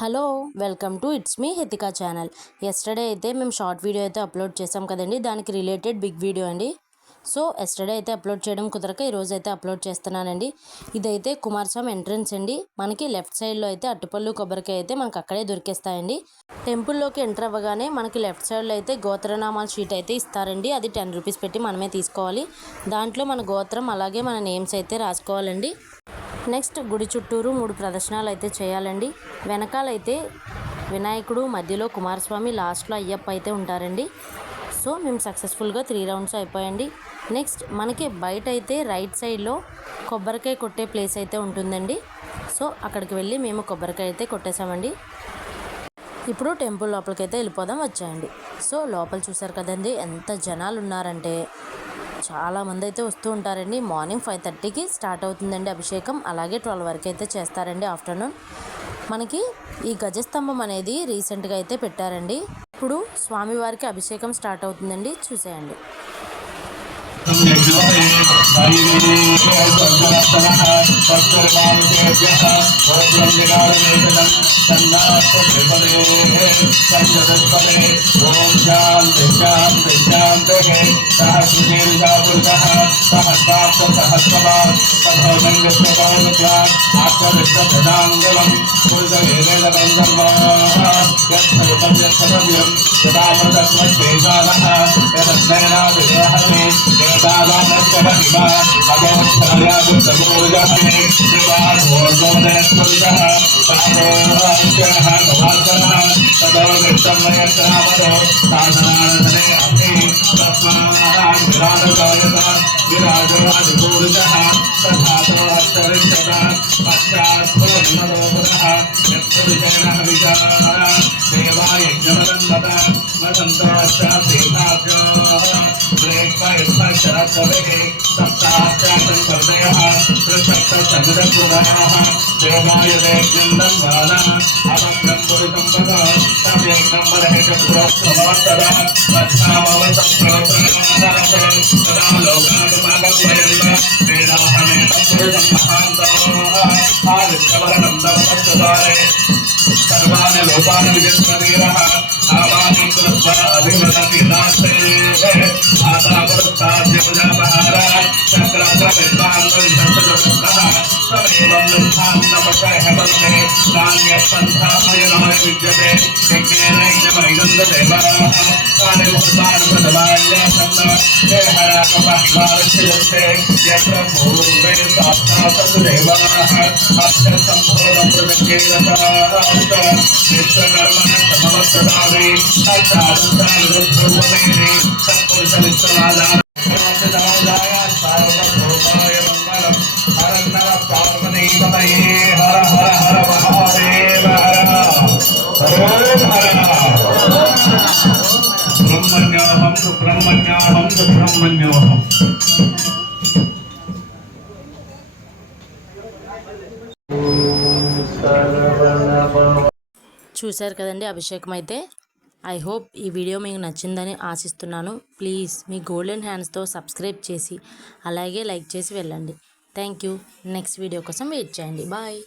Hello welcome to it's me Hitika channel. Yesterday అయితే మేము short video అయితే అప్లోడ్ చేసాం కదండి, దానికి రిలేటెడ్ బిగ్ వీడియో అండి. సో ఎస్టర్డే అయితే అప్లోడ్ చేయడం కుదరక ఈరోజు అయితే అప్లోడ్ చేస్తున్నానండి. ఇదైతే కుమారస్వామి ఎంట్రన్స్ అండి. మనకి లెఫ్ట్ సైడ్లో అయితే అట్టుపళ్ళు కొబ్బరికాయ అయితే మనకు అక్కడే దొరికేస్తాయండి. టెంపుల్లోకి ఎంటర్ అవ్వగానే మనకి లెఫ్ట్ సైడ్లో అయితే గోత్రనామాల షీట్ అయితే ఇస్తారండి. అది 10 రూపీస్ పెట్టి మనమే తీసుకోవాలి. దాంట్లో మన గోత్రం అలాగే మన నేమ్స్ అయితే రాసుకోవాలండి. నెక్స్ట్ గుడి చుట్టూరు 3 ప్రదర్శనలు అయితే చేయాలండి. వెనకాలైతే వినాయకుడు, మధ్యలో కుమారస్వామి, లాస్ట్లో అయ్యప్ప అయితే ఉంటారండి. సో మేము సక్సెస్ఫుల్గా 3 రౌండ్స్ అయిపోయండి. నెక్స్ట్ మనకి బయట అయితే రైట్ సైడ్లో కొబ్బరికాయ కొట్టే ప్లేస్ అయితే ఉంటుందండి. సో అక్కడికి వెళ్ళి మేము కొబ్బరికాయ అయితే కొట్టేసామండి. ఇప్పుడు టెంపుల్ లోపలికైతే వెళ్ళిపోదాం వచ్చాయండి. సో లోపల చూసారు కదండి ఎంత జనాలు ఉన్నారంటే చాలామంది అయితే వస్తూ ఉంటారండి. మార్నింగ్ 5:30కి స్టార్ట్ అవుతుందండి అభిషేకం. అలాగే 12 వరకు అయితే చేస్తారండి ఆఫ్టర్నూన్. మనకి ఈ గజస్తంభం అనేది రీసెంట్గా అయితే పెట్టారండి. ఇప్పుడు స్వామివారికి అభిషేకం స్టార్ట్ అవుతుందండి, చూసేయండి. చూశారు కదండి అభిషేకం అయితే. ఐ హోప్ ఈ వీడియో మీకు నచ్చిందని ఆశిస్తున్నాను. ప్లీజ్ మీ గోల్డెన్ హ్యాండ్స్తో సబ్స్క్రైబ్ చేసి అలాగే లైక్ చేసి వెళ్ళండి. Thank you. నెక్స్ట్ వీడియో కోసం వెయిట్ చేయండి. బాయ్.